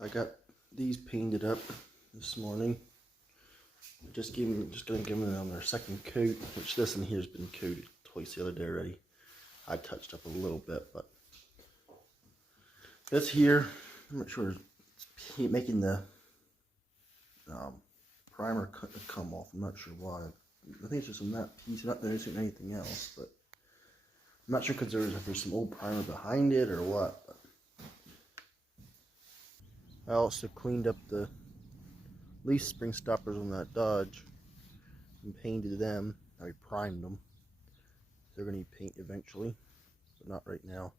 I got these painted up this morning. Just gonna give them their second coat, which this in here has been coated twice the other day already. I touched up a little bit, but this here, I'm not sure it's making the primer come off. I'm not sure why. I think it's just on that piece. I'm not noticing anything else, but I'm not sure because if there's some old primer behind it or what. But I also cleaned up the leaf spring stoppers on that Dodge and painted them. I primed them. They're going to need paint eventually, but not right now.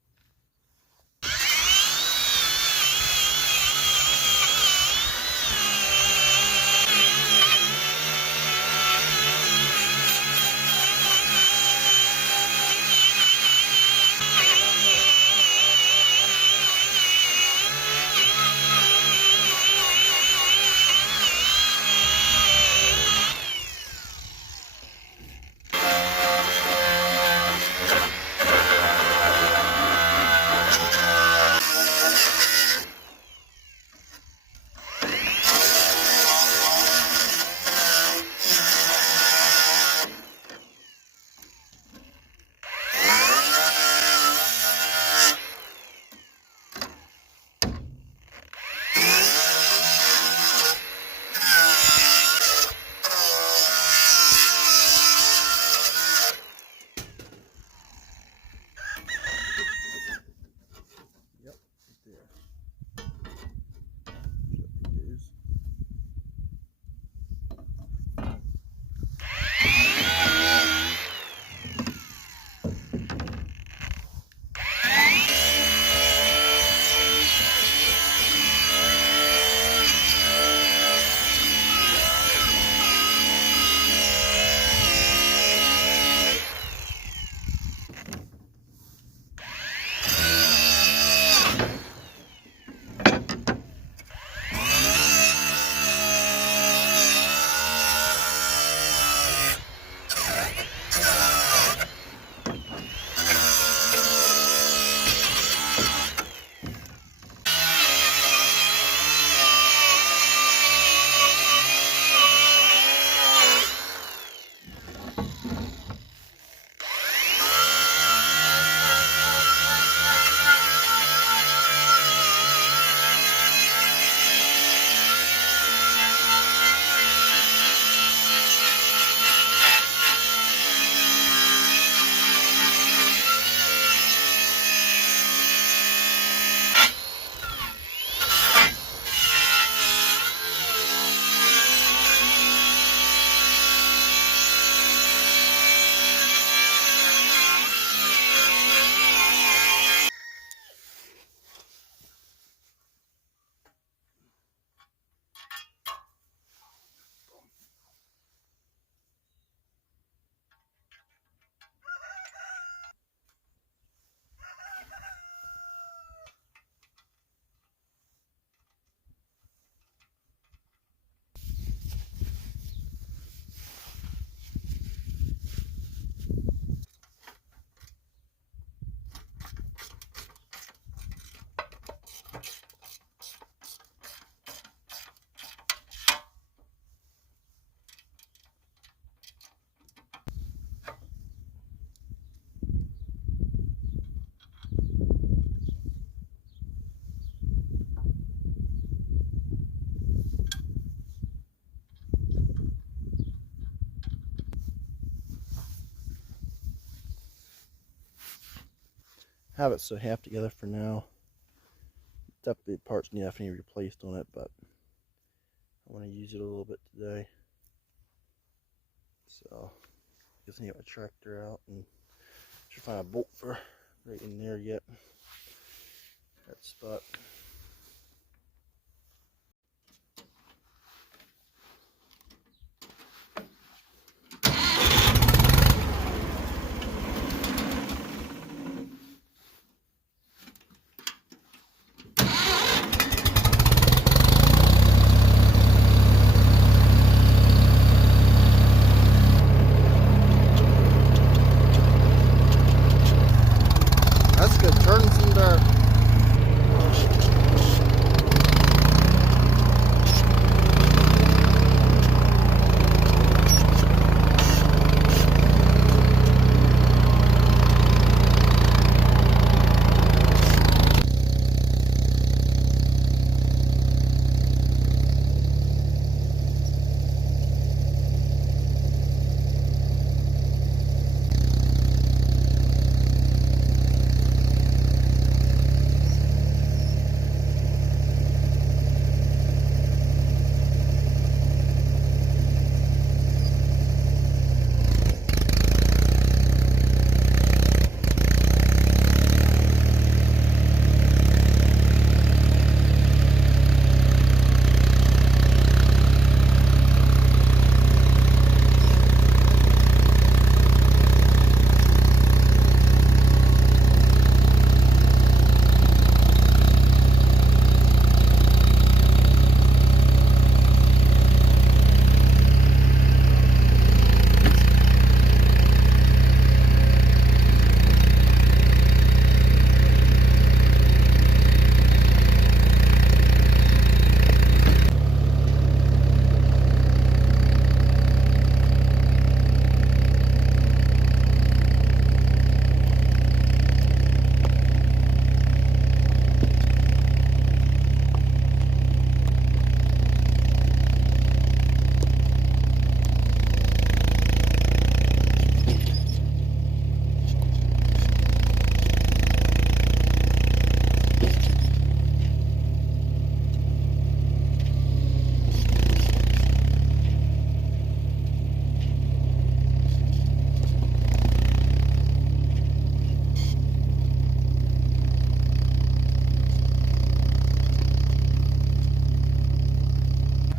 Have it so half together for now. Definitely parts need to be replaced on it, but I want to use it a little bit today. So I guess I need to get my tractor out and should find a bolt for right in there yet. That spot. That's good. Turn some dirt.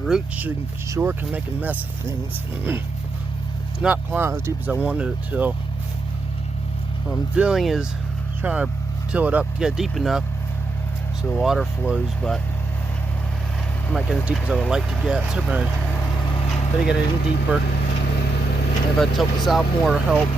roots sure can make a mess of things. It's not plowing as deep as I wanted it to. What I'm doing is trying to till it up to get deep enough so the water flows, but I'm not getting as deep as I would like to get, so I'm going to get it in deeper. And if I tilt this out more, it'll help.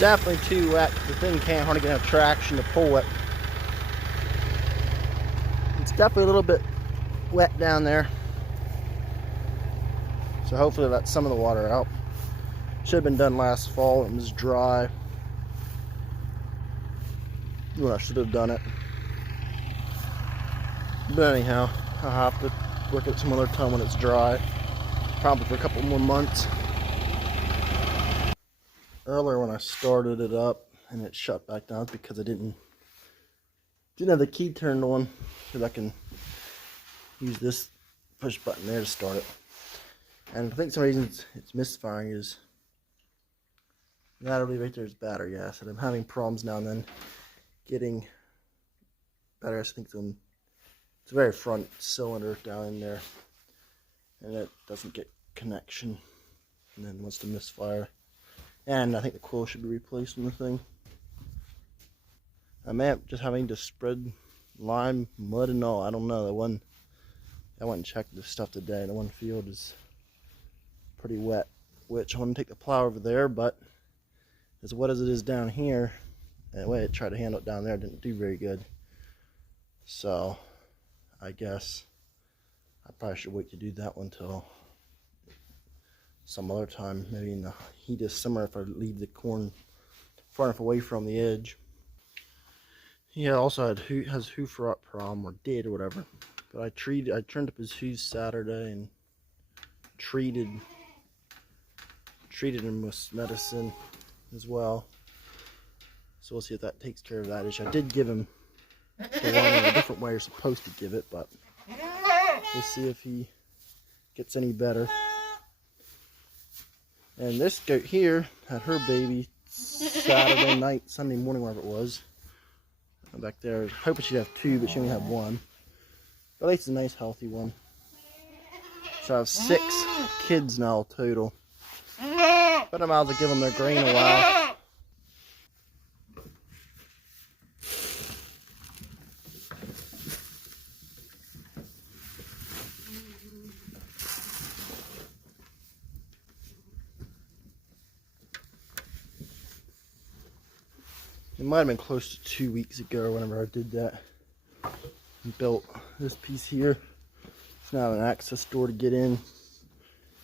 Definitely too wet. The thing can't hardly get enough traction to pull it. It's definitely a little bit wet down there. So hopefully let some of the water out. Should have been done last fall. It was dry. When I should have done it. But anyhow, I'll have to work it some other time when it's dry. Probably for a couple more months. Earlier when I started it up and it shut back down because I didn't have the key turned on, because I can use this push button there to start it. And I think some reasons it's misfiring is battery right there is battery acid. I'm having problems now and then getting battery acid. I think it's a very front cylinder down in there, and it doesn't get connection and then wants to misfire. And I think the coil should be replaced on the thing. I may have just having to spread lime, mud and all. I don't know. I went and checked this stuff today. The one field is pretty wet, which I want to take the plow over there, but as wet as it is down here, the way I tried to handle it down there didn't do very good. So I guess I probably should wait to do that one till some other time, maybe in the heat of summer if I leave the corn far enough away from the edge. Yeah, also has hoof rot problem, or did, or whatever. But I turned up his hooves Saturday and treated him with medicine as well. So we'll see if that takes care of that issue. I did give him the one in a different way you're supposed to give it, but we'll see if he gets any better. And this goat here had her baby Saturday night, Sunday morning, wherever it was. Back there, I was hoping she'd have two, but she only had one. But at least it's a nice, healthy one. So I have 6 kids now total. But I might as well give them their grain a while. It might have been close to 2 weeks ago whenever I did that. And built this piece here. It's now an access door to get in.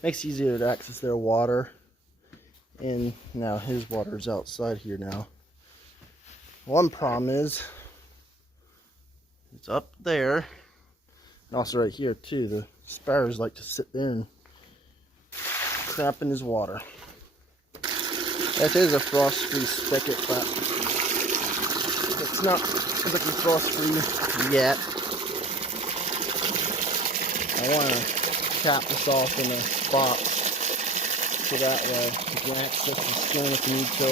Makes it easier to access their water. And now his water is outside here now. One problem is it's up there. And also right here too. The sparrows like to sit there and crap in his water. That is a frost-free spigot, but it's not completely frost-free yet. I want to cap this off in a spot so that way you can access the skin if you need to.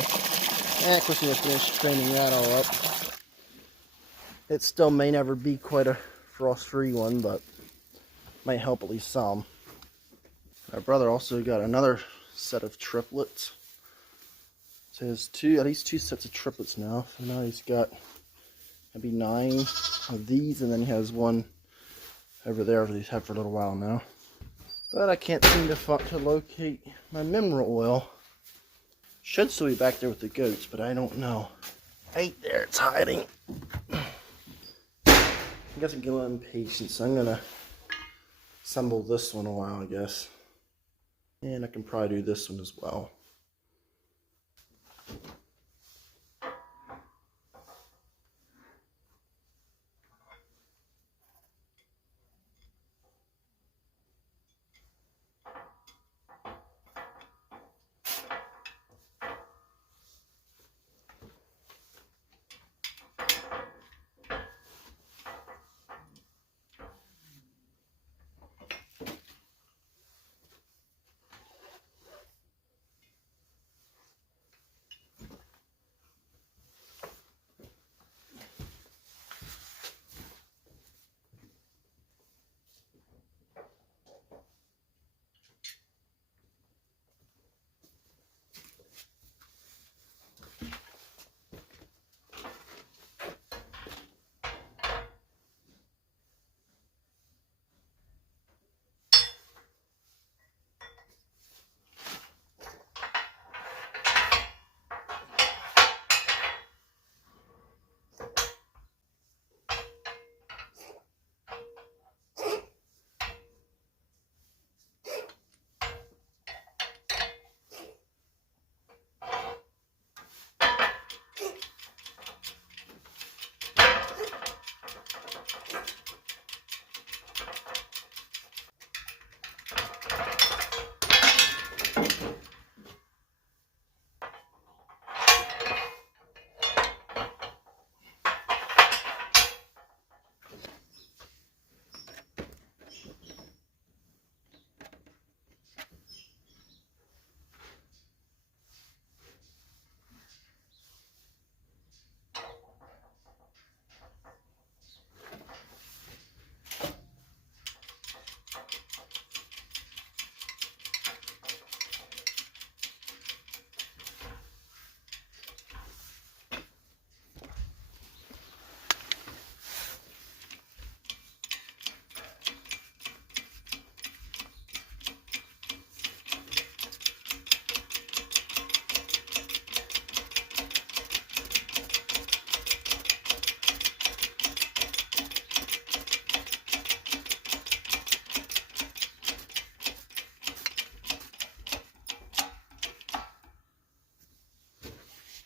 And of course, you have to finish cleaning that all up. It still may never be quite a frost-free one, but might help at least some. My brother also got another set of triplets. So he has at least two sets of triplets now. So now he's got maybe 9 of these, and then he has one over there that he's had for a little while now. But I can't seem to locate my mineral oil. Should still be back there with the goats, but I don't know. Right there, it's hiding. I guess I'm getting a little impatient, so I'm gonna assemble this one a while, I guess. And I can probably do this one as well.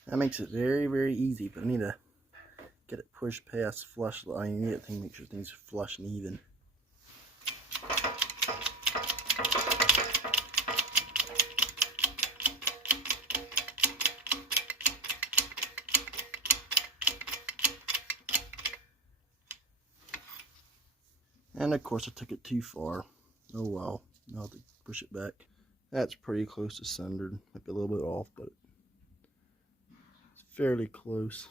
That makes it very, very easy, but I need to get it pushed past flush. I need that thing to make sure things are flush and even. And of course I took it too far. Oh well, I'll have to push it back. That's pretty close to centered. Might be a little bit off, but it's fairly close.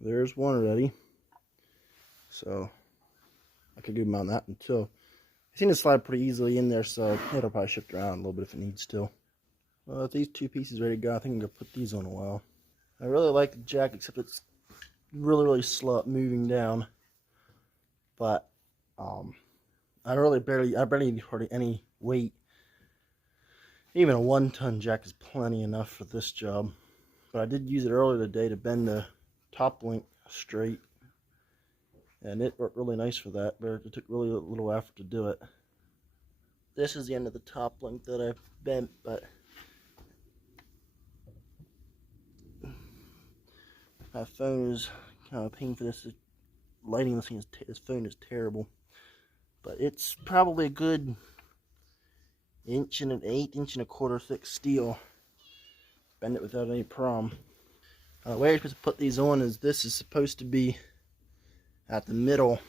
There's one ready. So I could go mount that until I seem to slide pretty easily in there, so it'll probably shift around a little bit if it needs to. Well, with these two pieces ready to go, I think I'm gonna put these on a while. I really like the jack, except it's really, really slow at moving down. But I barely need hardly any weight. Even a 1-ton jack is plenty enough for this job. But I did use it earlier today to bend the top link straight, and it worked really nice for that, but it took really little effort to do it. This is the end of the top link that I bent, but my phone is kind of a pain for this. Lighting this thing this phone is terrible, but it's probably a good 1.1 inch thick steel. Bend it without any problem. The way you're supposed to put these on is this is supposed to be at the middle,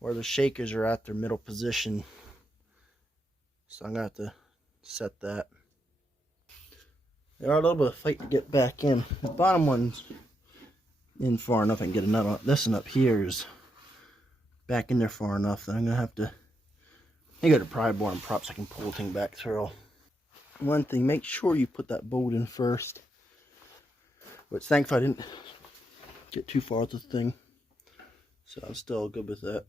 where the shakers are at their middle position. So I'm gonna have to set that. There are a little bit of fight to get back in. The bottom one's in far enough I can get another. This one up here is back in there far enough that I'm gonna have to I got a pry bar and props I can pull the thing back through. One thing, make sure you put that bolt in first. But thankfully I didn't get too far with the thing. So I'm still good with that.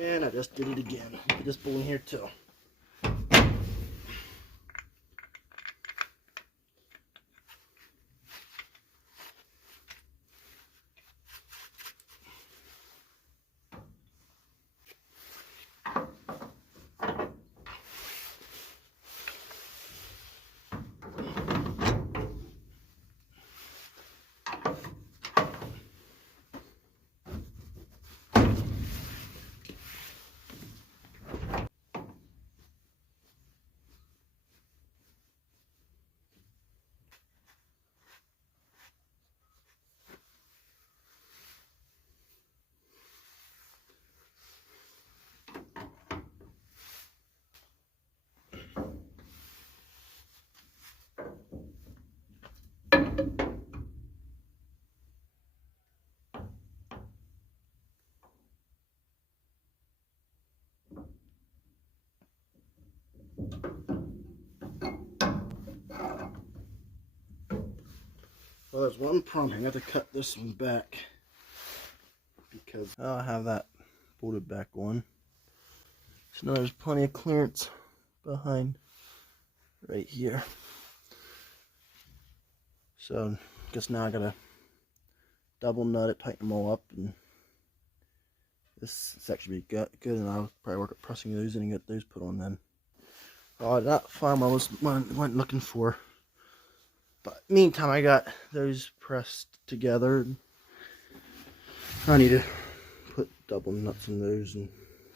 And I just did it again. Put this bolt in here too. Well, there's one problem. I got to cut this one back because I'll have that bolted back on. So now there's plenty of clearance behind right here. So I guess now I gotta double nut it, tighten them all up, and this section be good, and I'll probably work at pressing those in and get those put on then. Oh, that farm I went looking for. But meantime, I got those pressed together. I need to put double nuts in those and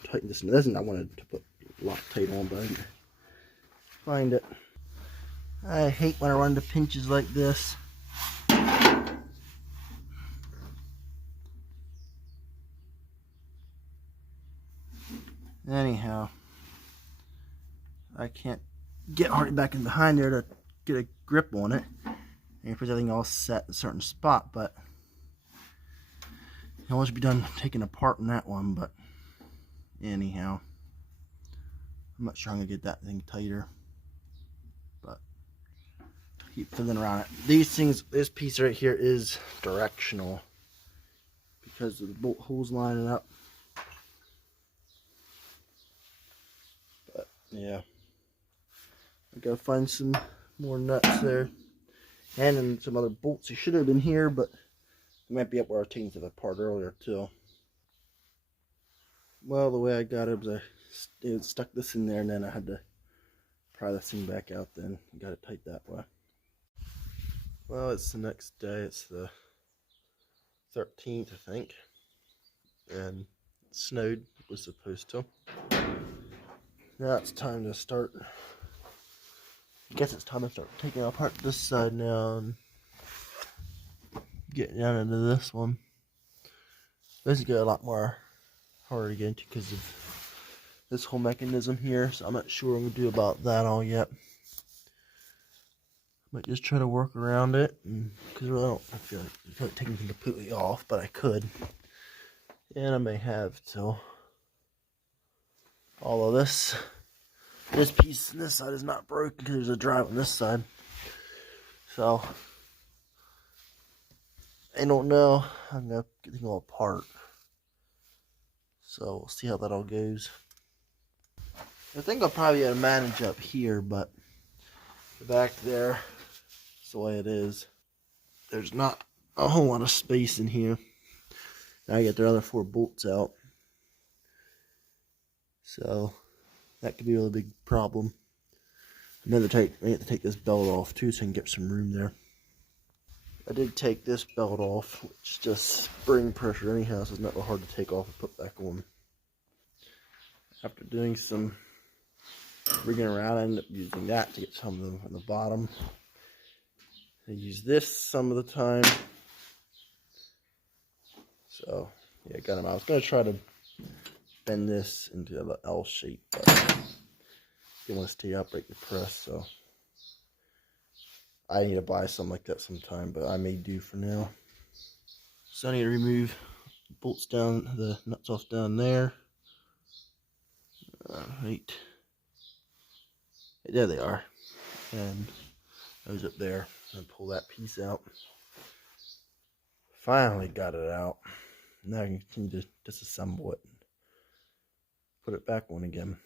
tighten this. This isn't I wanted to put Loctite on, but I didn't find it. I hate when I run into pinches like this. Anyhow, I can't get hardly back in behind there to get a grip on it. And put everything all set in a certain spot, but I want to be done taking apart in that one. But anyhow, I'm not sure I'm gonna get that thing tighter, but keep fiddling around it. These things, this piece right here is directional because of the bolt holes lining up. But yeah, I gotta find some more nuts there. And then some other bolts. They should have been here, but they might be up where I was taking it apart earlier too. Well, the way I got it was I stuck this in there, and then I had to pry this thing back out. Then got it tight that way. Well, it's the next day. It's the 13th, I think, and it snowed. It was supposed to. Now it's time to start. I guess it's time to start taking apart this side now and getting down into this one. This is getting a lot more harder to get into because of this whole mechanism here, so I'm not sure what I'm going to do about that all yet. I might just try to work around it, because I don't feel like taking it completely off, but I could. And I may have to. All of this piece on this side is not broken because there's a drive on this side. So I don't know. I'm gonna get it all apart. So we'll see how that all goes. I think I'll probably have to manage up here, but back there, that's the way it is. There's not a whole lot of space in here. Now I get the other 4 bolts out. So That could be a really big problem. And then I have to take this belt off too, so I can get some room there. I did take this belt off, which is just spring pressure anyhow, so it's not hard to take off and put back on. After doing some rigging around, I ended up using that to get some of them on the bottom. I use this some of the time. So, yeah, got them out. I was going to try to bend this into an L shape, but I didn't want to stay upright in the press, so I need to buy something like that sometime, but I may do for now. So I need to remove bolts down, the nuts off down there. Right. There they are. And those up there. And pull that piece out. Finally got it out. Now I can continue to disassemble it. Put it back on again.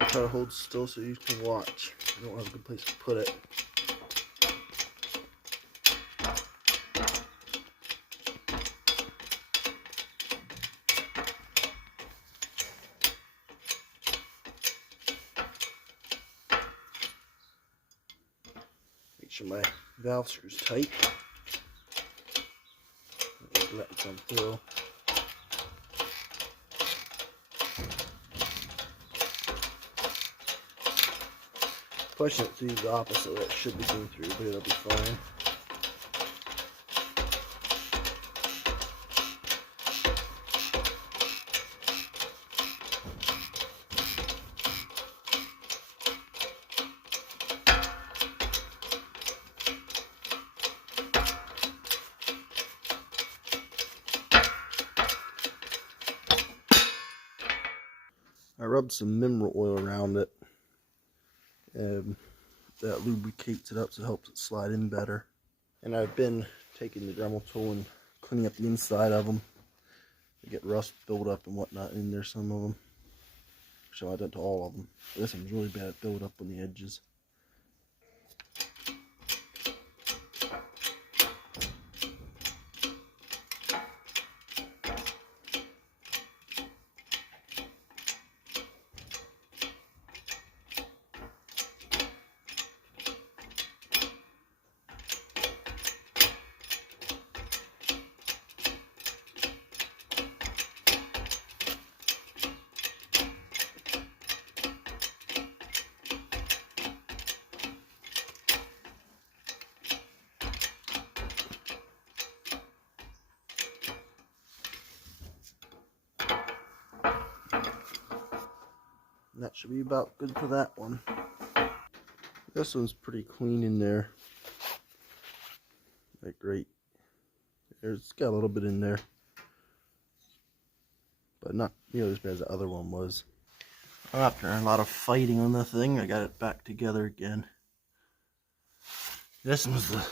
I'll try to hold still so you can watch. I don't have a good place to put it. Make sure my valve screw's tight. Let it come through. Pushing it through the opposite way it should be going through, but it'll be fine. I rubbed some mineral oil around it. That lubricates it up, so it helps it slide in better. And I've been taking the Dremel tool and cleaning up the inside of them. They get rust build up and whatnot in there, some of them. So I did to all of them. This one's really bad at build up on the edges. And that should be about good for that one. This one's pretty clean in there. Like great. It's got a little bit in there, but not nearly as bad as the other one was. After a lot of fighting on the thing, I got it back together again. This was the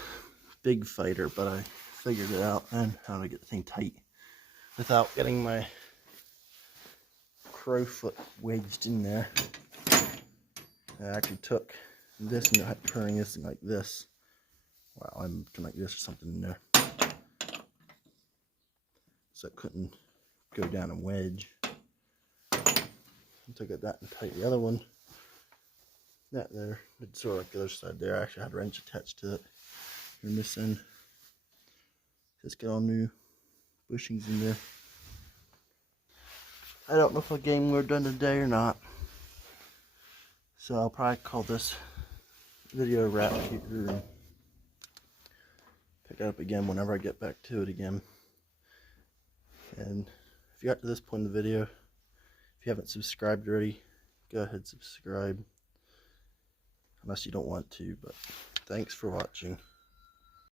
big fighter, but I figured it out and how to get the thing tight without getting my crowfoot wedged in there. I actually took this and turning this thing like this. Wow, I'm looking like this or something in there. So it couldn't go down and wedge. Once I got that and tight, the other one, that there, it's sort of like the other side there. I actually had a wrench attached to it. You're missing. Just get all new bushings in there. I don't know if a game we're done today or not. So I'll probably call this video a wrap here and pick it up again whenever I get back to it again. And if you got to this point in the video, if you haven't subscribed already, go ahead and subscribe. Unless you don't want to, but thanks for watching.